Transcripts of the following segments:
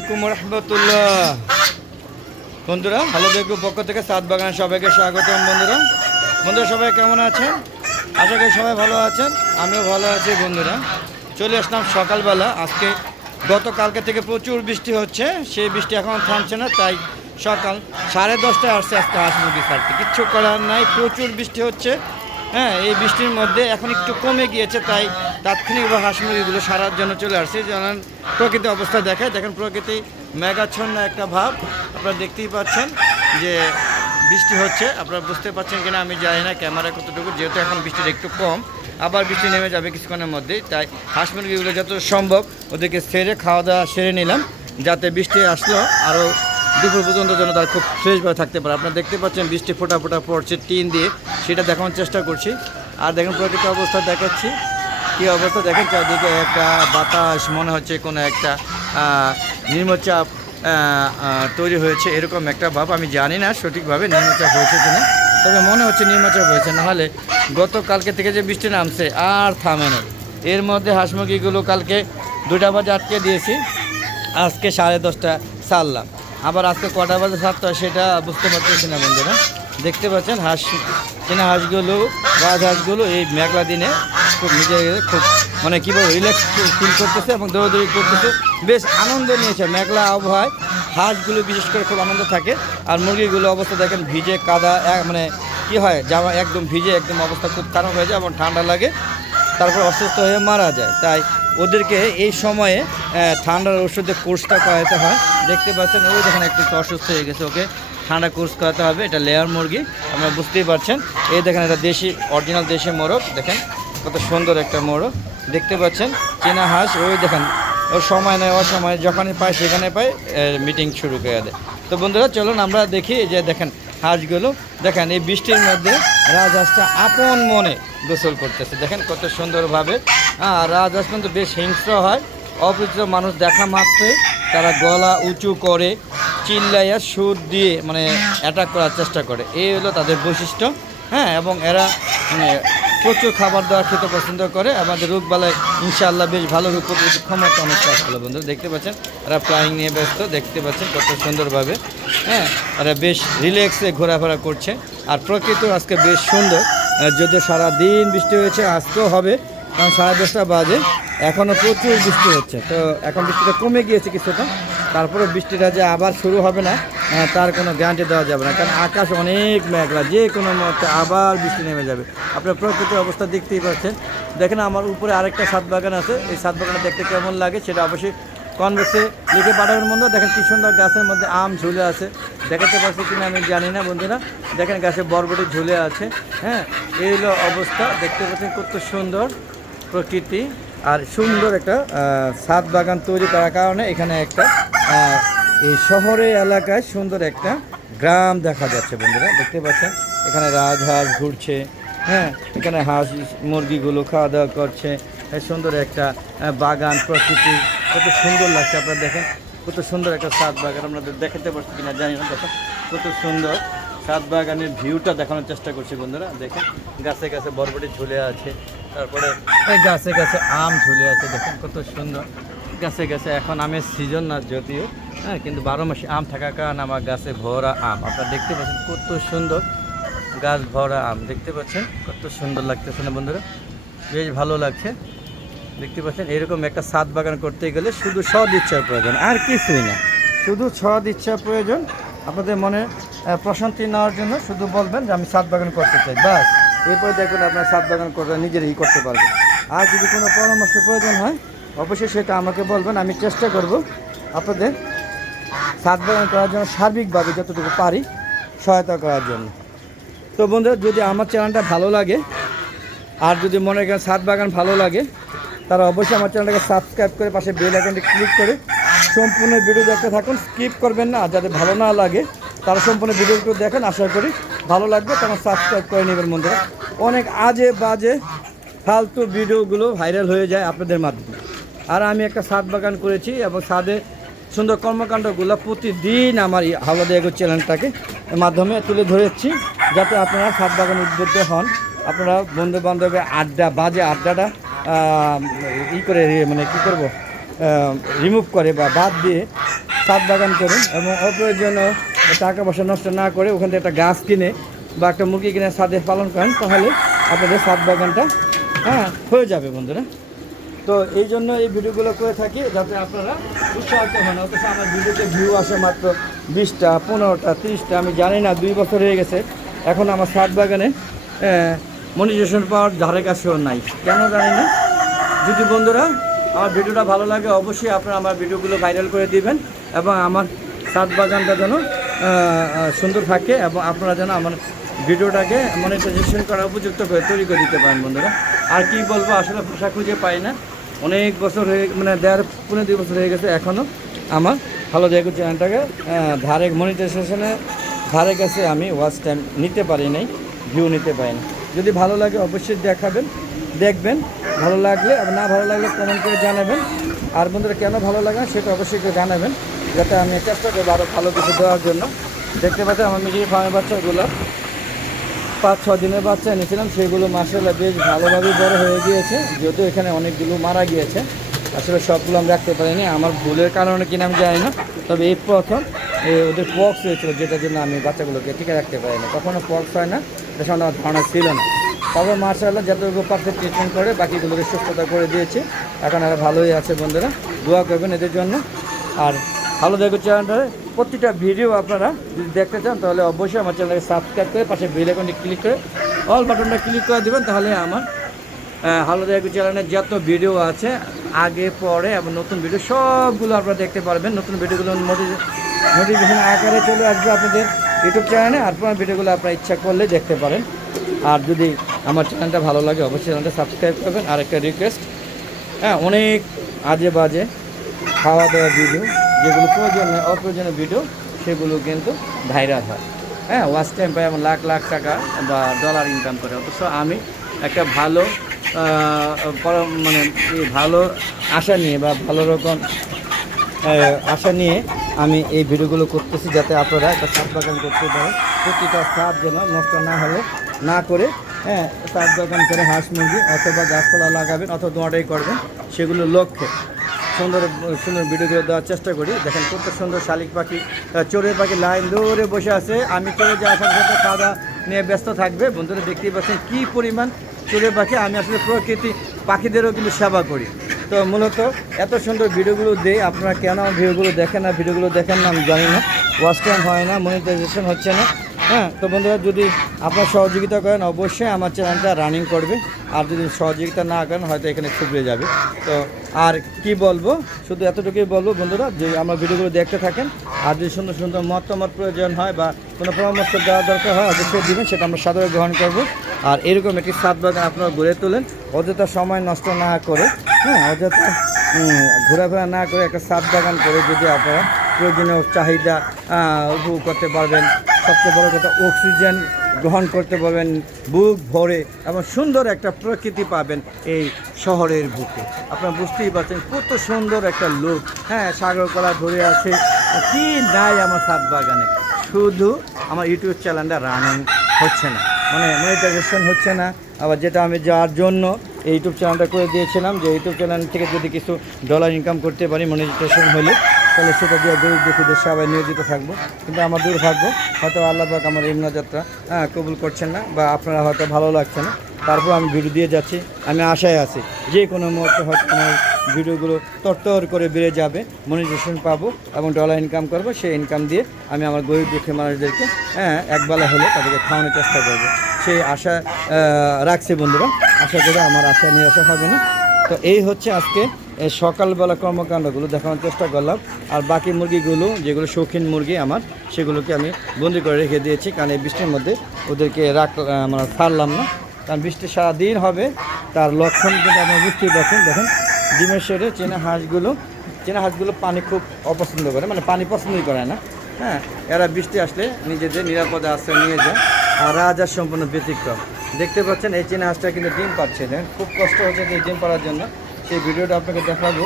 আলাইকুম রহমতুল্লাহ। বন্ধুরা ভালো দেখব পক্ষ থেকে সাত বাগান সবাইকে স্বাগতম বন্ধুরা। বন্ধুরা, সবাই কেমন আছেন? আশা করি সবাই ভালো আছেন, আমিও ভালো আছি বন্ধুরা। চলে আসলাম সকালবেলা, আজকে গতকালকে থেকে প্রচুর বৃষ্টি হচ্ছে, সেই বৃষ্টি এখন থামছে না, তাই সকাল সাড়ে দশটায় আসছে, আজকে হাঁস মুরগি ছাড়তে কিচ্ছু করার নাই, প্রচুর বৃষ্টি হচ্ছে হ্যাঁ এই বৃষ্টির মধ্যে এখন একটু কমে গিয়েছে, তাই তাৎক্ষণিকভাবে হাঁস মুরগিগুলো সারার জন্য চলে আসছে। যেমন প্রকৃতি অবস্থা দেখায়। দেখেন প্রকৃতি, মেঘাচ্ছন্ন একটা ভাব। আপনারা দেখতেই পাচ্ছেন যে বৃষ্টি হচ্ছে। আপনারা বুঝতে পারছেন কিনা আমি জানি না ক্যামেরা কতটুকু, যেহেতু এখন বৃষ্টির একটু কম। আবার বৃষ্টি নেমে যাবে কিছুক্ষণের মধ্যেই, তাই হাঁস মুরগিগুলো যত সম্ভব ওদেরকে সেরে খাওয়া দাওয়া সেরে নিলাম, যাতে বৃষ্টি আসলো আরও দুপুর পর্যন্ত যেন তার খুব ফ্রেশভাবে থাকতে পারে। আপনারা দেখতে পাচ্ছেন বৃষ্টি ফোটা ফোটা পড়ছে টিন দিয়ে। সেটা দেখানোর চেষ্টা করছি। আর দেখেন প্রকৃত অবস্থা দেখাচ্ছি। কী অবস্থা? দেখেন চারদিকে একটা বাতাস, মনে হচ্ছে কোনো একটা নিম্নচাপ তৈরি হয়েছে। এরকম একটা ভাব আমি জানি না সঠিকভাবে নিম্নচাপ হয়েছে কিনা তবে মনে হচ্ছে নিম্নচাপ হয়েছে। নাহলে গতকালকে থেকে যে বৃষ্টি নামছে, আর থামে না। এর মধ্যে হাঁস মুরগিগুলো কালকে দুটা বাজে আটকে দিয়েছি। আজকে সাড়ে দশটা সারলাম। আবার আজকে কটা বাজে হয় সেটা বুঝতে পারতেছি না বন্ধুরা। দেখতে পাচ্ছেন হাঁস, চেনা হাঁসগুলো রাজহাঁসগুলো এই মেঘলা দিনে খুব নিজে খুব মানে কী বলব রিল্যাক্স ফিল করতেছে এবং দৌড়দৌড়ি করতেছে। বেশ আনন্দ নিয়েছে মেঘলা আবহাওয়ায়। হাঁসগুলো বিশেষ করে খুব আনন্দ থাকে। আর মুরগিগুলো অবস্থা দেখেন ভিজে, কাদা মানে কি হয়, জামা একদম ভিজে, একদম অবস্থা খুব খারাপ হয়ে যায় এবং ঠান্ডা লাগে। তারপর অসুস্থ হয়ে মারা যায়। তাই ওদেরকে এই সময়ে ঠান্ডার ওষুধে কোর্সটা করাতে হয়। দেখতে পাচ্ছেন, ওই দেখেন, একটু অসুস্থ হয়ে গেছে ওকে। ঠান্ডা কোর্স করাতে হবে, এটা লেয়ার মুরগি আপনারা বুঝতেই পারছেন। এই দেখেন, এটা দেশি, অরিজিনাল দেশি মোরগ, দেখেন, কত সুন্দর একটা মোরগ। দেখতে পাচ্ছেন, চেনা হাঁস, ওই দেখেন ওর সময় নেই অসময়, যখনই পায়, সেখানে পায় মিটিং শুরু করে দেয়। তো বন্ধুরা, চলুন আমরা দেখি যে দেখেন, হাঁসগুলো। দেখেন, এই বৃষ্টির মধ্যে রাজহাঁসটা আপন মনে গোসল করতেছে। দেখেন কত সুন্দরভাবে। হ্যাঁ রাজহাঁস কিন্তু বেশ হিংস্র হয়। অপরিচিত মানুষ দেখা মাত্রই তারা গলা উঁচু করে চিল্লাইয়া সুর দিয়ে মানে অ্যাটাক করার চেষ্টা করে। এই হলো তাদের বৈশিষ্ট্য। হ্যাঁ এবং এরা মানে প্রচুর খাবার দাবার খেতে পছন্দ করে, আমাদের রোগ বালায় ইনশাআল্লাহ বেশ ভালো রোগ প্রতিরোধ ক্ষমতা অনেক ভালো বন্ধু দেখতে পাচ্ছেন? এরা ফ্লাইং নিয়ে ব্যস্ত, দেখতে পাচ্ছেন কত সুন্দরভাবে হ্যাঁ? এরা বেশ রিল্যাক্সে ঘোরাফেরা করছে, আর প্রকৃত আজকে বেশ সুন্দর। যদিও সারা দিন বৃষ্টি হয়েছে, আজকেও হবে, কারণ সাড়ে দশটা বাজে এখনও প্রচুর বৃষ্টি হচ্ছে, তো এখন বৃষ্টিটা কমে গিয়েছে কিছুটা। তারপরে বৃষ্টিটা যে আবার শুরু হবে না তার কোনো গ্যারান্টি দেওয়া যাবে না। কারণ আকাশ অনেক মেঘলা, যে কোনো মুহূর্তে আবার বৃষ্টি নেমে যাবে। আপনার প্রকৃতির অবস্থা দেখতেই পাচ্ছেন। দেখেন আমার উপরে আরেকটা সাত বাগান আছে। এই সাত বাগানটা দেখতে কেমন লাগে সেটা অবশ্যই কনভেক্সে লিখে পাঠাবেন বন্ধু দেখেন কি সুন্দর গাছের মধ্যে আম ঝুলে আছে। দেখাতে পারছি কিনা আমি জানি না বন্ধুরা। দেখেন গাছে বরবটি ঝুলে আছে। হ্যাঁ এই হলো অবস্থা। দেখতে পাচ্ছেন কত সুন্দর প্রকৃতি। আর সুন্দর একটা ছাদ বাগান তৈরি করার কারণে এখানে একটা এই শহরে এলাকায় সুন্দর একটা গ্রাম দেখা যাচ্ছে বন্ধুরা, দেখতে পাচ্ছেন? এখানে রাজহাঁস ঘুরছে হ্যাঁ? এখানে হাঁস মুরগিগুলো খাওয়া দাওয়া করছে সুন্দর একটা বাগান প্রকৃতি কত সুন্দর লাগছে আপনারা দেখেন, কত সুন্দর একটা ছাদ বাগান আপনাদের দেখাতে পারছি কিনা জানি না, দেখেন, কত সুন্দর ছাদ বাগানের ভিউটা দেখানোর চেষ্টা করছি বন্ধুরা, দেখেন, গাছে গাছে বরবটি ঝুলে আছে, তারপরে গাছে গাছে আম ঝুলে আছে, দেখেন, কত সুন্দর। গাছে গেছে, এখন আমের সিজন না যদিও হ্যাঁ কিন্তু বারো মাসে আম থাকার কারণে আমার গাছে ভরা আম। আপনারা দেখতে পাচ্ছেন কত সুন্দর গাছ ভরা আম, দেখতে পাচ্ছেন? কত সুন্দর লাগতেছে না বন্ধুরা? বেশ ভালো লাগছে। দেখতে পাচ্ছেন, এরকম একটা সাত বাগান করতে গেলে শুধু সদ ইচ্ছার প্রয়োজন, আর কিছুই না। শুধু সদ ইচ্ছার প্রয়োজন। আপনাদের মনে প্রশান্তি নেওয়ার জন্য শুধু বলবেন যে আমি সাত বাগান করতে চাই বাস এরপরে দেখবেন আপনার সাত বাগান করে নিজেরই করতে পারবেন। আর যদি কোনো পরামর্শ প্রয়োজন হয় অবশ্যই সেটা আমাকে বলবেন, আমি চেষ্টা করব আপনাদের সাত বাগান করার জন্য, সার্বিকভাবে যতটুকু পারি সহায়তা করার জন্য। তো বন্ধুরা, যদি আমার চ্যানেলটা ভালো লাগে, আর যদি মনে করেন সাত বাগান ভালো লাগে তারা অবশ্যই আমার চ্যানেলটাকে সাবস্ক্রাইব করে পাশে বেল আইকনটি ক্লিক করে সম্পূর্ণ ভিডিও দেখতে থাকুন, স্কিপ করবেন না যাদের ভালো না লাগে তারা সম্পূর্ণ ভিডিওগুলো দেখেন। আশা করি ভালো লাগবে, তখন সাবস্ক্রাইব করে নেবেন বন্ধুরা। অনেক আজে বাজে, ফালতু ভিডিওগুলো ভাইরাল হয়ে যায় আপনাদের মাধ্যমে। আর আমি একটা সাত বাগান করেছি এবং সাদে সুন্দর কর্মকাণ্ডগুলো প্রতিদিন আমার এই হাওলাদা এগো চ্যানেলটাকে মাধ্যমে তুলে ধরেছি যাতে আপনারা সাত বাগান উদ্বুদ্ধ হন। আপনারা বন্ধু বান্ধবের আড্ডা, বাজে আড্ডাটা ই করে মানে কি করব রিমুভ করে বা বাদ দিয়ে ছাদ বাগান করুন এবং অপ্রয়োজনীয় টাকা পয়সা নষ্ট না করে ওখান থেকে একটা গাছ কিনে বা একটা মুরগি কিনে ছাদে পালন করেন, তাহলে আপনাদের ছাদ বাগানটা হ্যাঁ হয়ে যাবে বন্ধুরা। তো এই জন্য এই ভিডিওগুলো করে থাকি যাতে আপনারা উৎসাহিত হন। অথচ আমার ভিডিওতে ভিউ আসে মাত্র বিশটা, পনেরোটা, তিরিশটা, আমি জানি না, দুই বছর হয়ে গেছে। এখন আমার ছাদ বাগানে মনিটেশন পাওয়ার ধারে কাছেও নাই। কেন জানি না? যদি বন্ধুরা আমার ভিডিওটা ভালো লাগে, অবশ্যই আপনারা আমার ভিডিওগুলো ভাইরাল করে দিবেন এবং আমার ছাদ বাগানটা যেন সুন্দর থাকে এবং আপনারা যেন আমার ভিডিওটাকে মনিটাইজেশন করার উপযুক্ত করে তৈরি করে দিতে পারেন বন্ধুরা। আর কি বলব, আসলে ভাষা খুঁজে পাই না। অনেক বছর হয়ে মানে দেড় পনেরো দুই বছর হয়ে গেছে এখনও আমার। ভালো জায়গা চ্যানেলটাকে ধারে মনিটাইজেশনে ধারে কাছে আমি ওয়াচ টাইম নিতে পারি নাই ভিউ নিতে পারি না যদি ভালো লাগে অবশ্যই দেখাবেন, দেখবেন। ভালো লাগলে, আর না ভালো লাগলে কমেন্ট করে জানাবেন। আর বন্ধুরা, কেন ভালো লাগে সেটা অবশ্যই একটু জানাবেন। যাতে আমি চেষ্টা করব আরও ভালো কিছু দেওয়ার জন্য। দেখতে পাচ্ছেন আমার মিজির ফার্মের বাচ্চাগুলো। পাঁচ ছ দিনের বাচ্চা এনেছিলাম, সেগুলো মাসাল্লাহ বেশ ভালোভাবে বড় হয়ে গিয়েছে। যেহেতু এখানে অনেকগুলো মারা গিয়েছে, আসলে সবগুলো আমি রাখতে পারিনি, আমার ভুলের কারণে কিনা আমি জানি না, তবে এই প্রথম ওদের পক্স হয়েছিল যেটার জন্য আমি বাচ্চাগুলোকে টিকে রাখতে পারি না কখনও পক্স হয় না, এটা সম্বন্ধে আমার ধারণা ছিল না। তবে মার্শাল্লাহ যতটুকু পারফেক্ট ট্রিটমেন্ট করে, বাকিগুলোকে সুস্থতা করে দিয়েছে। এখন আর ভালোই আছে বন্ধুরা, দোয়া করবেন এদের জন্য। আর ভালো দেখো চ্যানেলটারে প্রতিটা ভিডিও আপনারা যদি দেখতে চান, তাহলে অবশ্যই আমার চ্যানেলকে সাবস্ক্রাইব করে পাশে বেল আইকনটি ক্লিক করে অল বাটনটা ক্লিক করে দেবেন, তাহলে আমার ভালো দেখো চ্যানেলের যত ভিডিও আছে, আগে, পরে এবং নতুন ভিডিও সবগুলো আপনারা দেখতে পারবেন। নতুন ভিডিওগুলো নোটিফিকেশন আকারে চলে আসবে আপনাদের ইউটিউব চ্যানেলে আর আপনার ভিডিওগুলো আপনার ইচ্ছা করলে দেখতে পারেন। আর যদি আমার চ্যানেলটা ভালো লাগে, অবশ্যই চ্যানেলটা সাবস্ক্রাইব করবেন। আর একটা রিকোয়েস্ট হ্যাঁ অনেক আজে বাজে খাওয়া দাওয়া ভিডিও যেগুলো প্রয়োজনীয় অপ্রয়োজনীয় ভিডিও সেগুলো কিন্তু ভাইরাল হয়। হ্যাঁ ওয়াচ টাইম পাই এমন লাখ লাখ টাকা বা ডলার ইনকাম করে। অথচ আমি একটা ভালো মানে ভালো আশা নিয়ে বা ভালো রকম আশা নিয়ে আমি এই ভিডিওগুলো করতেছি যাতে আপনারা একটা সাত বাগান করতে পারেন। প্রতিটা সাপ যেন নষ্ট না হলে, না করে হ্যাঁ সাত বাগান করে হাঁস মুরগি অথবা গাছপালা লাগাবেন অথবা দোয়াটাই করবেন, সেগুলো লক্ষ্যে। সুন্দর সুন্দর ভিডিওগুলো দেওয়ার চেষ্টা করি। দেখেন কত সুন্দর শালিক পাখি চড়ুই পাখি লাইন ধরে বসে আছে। আমি চলে যাওয়ার আসার সাথে খাওয়া নিয়ে ব্যস্ত থাকবে। বন্ধুরা দেখতেই পাচ্ছেন কী পরিমাণ চড়ুই পাখি। আমি আসলে প্রকৃতি পাখিদেরও কিন্তু সেবা করি। তো মূলত এত সুন্দর ভিডিওগুলো দেই। আপনারা কেন ভিডিওগুলো দেখেন না ভিডিওগুলো দেখেন না আমি জানি না। ওয়াচ হয় না মনিটাইজেশন হচ্ছে না। হ্যাঁ তো বন্ধুরা, যদি আপনার সহযোগিতা করেন, অবশ্যই আমার চ্যানেলটা রানিং করবে। আর যদি সহযোগিতা না করেন, হয়তো এখানে খুবড়ে যাবে। তো আর কি বলব? শুধু এতটুকুই বলব বন্ধুরা, যে আমার ভিডিওগুলো দেখতে থাকেন। আর যদি সুন্দর সুন্দর মতামত প্রয়োজন হয় বা কোনো পরামর্শ দেওয়া দরকার হয়, অবশ্যই দেবেন, সেটা আমরা সাদরে গ্রহণ করব। আর এরকম একটি সাত বাগান আপনারা গড়ে তোলেন, অযথা সময় নষ্ট না করে হ্যাঁ অযথা ঘোরাফেরা না করে একটা সাত বাগান করে যদি আপনারা প্রয়োজনীয় চাহিদা উপভোগ করতে পারবেন। সবচেয়ে বড় কথা, অক্সিজেন গ্রহণ করতে পারবেন বুক ভরে এবং সুন্দর একটা প্রকৃতি পাবেন এই শহরের বুকে। আপনারা বুঝতেই পারছেন কত সুন্দর একটা লোক। হ্যাঁ সাগর কলা ধরে আছে। কি নাই আমার সাত বাগানে। শুধু আমার ইউটিউব চ্যানেলটা রানিং হচ্ছে না। মানে মনিটাইজেশন হচ্ছে না। আবার যেটা আমি যার জন্য এই ইউটিউব চ্যানেলটা করে দিয়েছিলাম, যে ইউটিউব চ্যানেল থেকে যদি কিছু ডলার ইনকাম করতে পারি মনিটাইজেশন হলে তাহলে সেটা দিয়ে গরিব দুঃখীদের সবাই নিয়োজিত থাকব। কিন্তু আমার দুর্ভাগ্য, হয়তো আল্লাহবাক আমার এই যাত্রা হ্যাঁ কবুল করছেন না বা আপনারা হয়তো ভালো লাগছে না। তারপর আমি ভিডিও দিয়ে যাচ্ছি, আমি আশায় আছি যে কোনো মুহূর্তে হয়তো আমার ভিডিওগুলো তরতর করে বেড়ে যাবে মনিটেশন পাবো এবং ডলার ইনকাম করব, সেই ইনকাম দিয়ে আমি আমার গরিব দুঃখী মানুষদেরকে হ্যাঁ একবেলা হলে তাদেরকে খাওয়ানোর চেষ্টা করব। সেই আশা রাখছি বন্ধুরা, আশা করি আমার আশা নিরাশা হবে না। তো এই হচ্ছে আজকে এই সকালবেলা কর্মকাণ্ডগুলো দেখানোর চেষ্টা করলাম। আর বাকি মুরগিগুলো, যেগুলো শৌখিন মুরগি আমার, সেগুলোকে আমি বন্দি করে রেখে দিয়েছি, কারণ এই বৃষ্টির মধ্যে ওদেরকে রাখ আমরা ছাড়লাম না। কারণ বৃষ্টি সারাদিন হবে, তার লক্ষণ কিন্তু আপনারা বুঝতেই পারছেন। দেখেন, ডিমের শেডে চেনা হাঁসগুলো চেনা হাঁসগুলো পানি খুব অপছন্দ করে মানে পানি পছন্দই করে না। হ্যাঁ এরা বৃষ্টি আসলে নিজেদের নিরাপদে আশ্রয় নিয়ে যায়, আর রাজার সম্পূর্ণ ব্যতিক্রম। দেখতে পাচ্ছেন, এই চেনা হাঁসটা কিন্তু ডিম পাচ্ছে দেখেন, খুব কষ্ট হচ্ছে এই ডিম পাড়ার জন্য। সেই ভিডিওটা আপনাকে দেখাবো।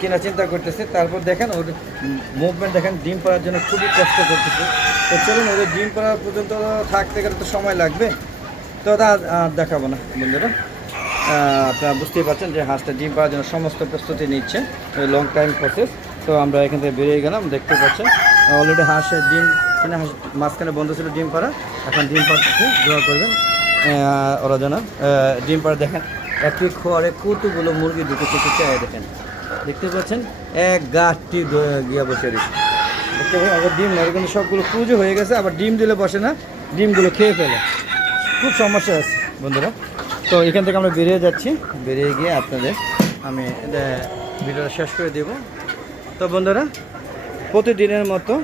কিনা চিন্তা করতেছে। তারপর দেখেন ওর মুভমেন্ট দেখেন, ডিম পাড়ার জন্য খুবই কষ্ট করতেছে। তো চলুন, ওদের ডিম পাড়া পর্যন্ত থাকতে গেলে তো সময় লাগবে। তো তা আর দেখাবো না, বন্ধুরা। আপনারা বুঝতেই পারছেন যে হাঁসটা ডিম পাওয়ার জন্য সমস্ত প্রস্তুতি নিচ্ছে। লং টাইম প্রসেস তো আমরা এখান থেকে বেরিয়ে গেলাম, দেখতে পাচ্ছেন। অলরেডি হাঁসের ডিম মানে হাঁস মাঝখানে বন্ধ ছিল ডিম পাড়া। এখন ডিম পাড়তেছে দোয়া করবেন। ওরা যেন ডিম পাড়া দেখেন। একটি খোয়ারে কতগুলো মুরগি ঢুকেছে কিছু দেখেন। দেখতে পাচ্ছেন? এক গাছটি গিয়া বসে রয়েছে। দেখতে পাবেন আবার ডিম নয় কিন্তু সবগুলো পুজো হয়ে গেছে, আবার ডিম দিলে বসে না, ডিমগুলো খেয়ে ফেলে। খুব সমস্যা আছে, বন্ধুরা। তো এখান থেকে আমরা বেরিয়ে যাচ্ছি। বেরিয়ে গিয়ে আপনাদের আমি ভিডিওটা শেষ করে দেব। তো বন্ধুরা, প্রতিদিনের মতো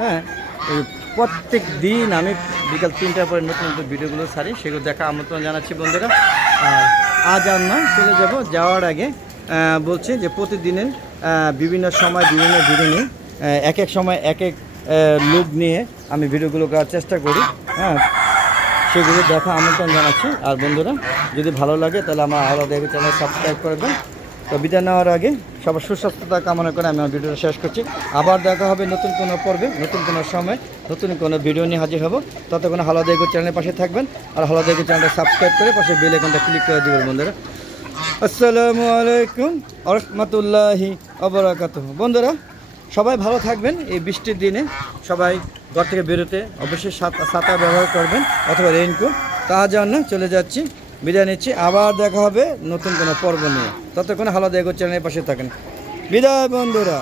হ্যাঁ প্রত্যেক দিন আমি বিকাল তিনটার পরে নতুন নতুন ভিডিওগুলো ছাড়ি, সেগুলো দেখা আমন্ত্রণ জানাচ্ছি বন্ধুরা। আর আজ আর নয়, চলে যাব যাওয়ার আগে বলছে যে প্রতিদিনের বিভিন্ন সময়, বিভিন্ন নিয়ে এক এক সময়, এক এক লোক নিয়ে আমি ভিডিওগুলো করার চেষ্টা করি হ্যাঁ। সেগুলো দেখা আমন্ত্রণ জানাচ্ছি। আর বন্ধুরা, যদি ভালো লাগে, তাহলে আমার আলাদা চ্যানেল সাবস্ক্রাইব করবেন তো বিদায় নেওয়ার আগে সবার সুস্বাস্থ্যতা কামনা করে আমি আমার ভিডিওটা শেষ করছি। আবার দেখা হবে নতুন কোনো পর্বে, নতুন কোনো সময়, নতুন কোনো ভিডিও নিয়ে হাজির হব। ততক্ষণ হালাদা এগো চ্যানেলের পাশে থাকবেন আর হালাদা এগো চ্যানেলটা সাবস্ক্রাইব করে পাশে বেল আইকনটা ক্লিক করে দেবেন, বন্ধুরা। আসসালামু আলাইকুম রহমতুল্লাহি অবরাকাত বন্ধুরা, সবাই ভালো থাকবেন এই বৃষ্টির দিনে। সবাই ঘর থেকে বেরোতে অবশ্যই ছাতা ব্যবহার করবেন অথবা রেইনকোট তা জন্য চলে যাচ্ছি। বিদায় নিচ্ছি। আবার দেখা হবে নতুন কোনো পর্ব নিয়ে। ততক্ষণ হালাদা এগো চ্যানেলের পাশে থাকেন। বিদায় বন্ধুরা।